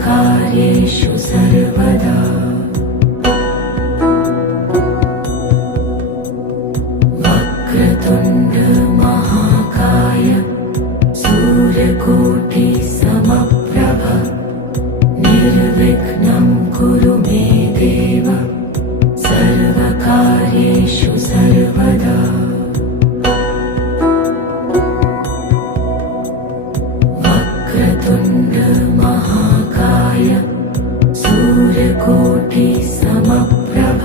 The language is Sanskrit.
सर्वकार्येषु सर्वदा वक्रतुण्ड महाकाय सूर्यकोटि समप्रभ निर्विघ्नं कुरु मे देव सर्वकार्येषु सर्वदा वक्रतुण्ड महाकाय सूर्यकोटि समप्रभ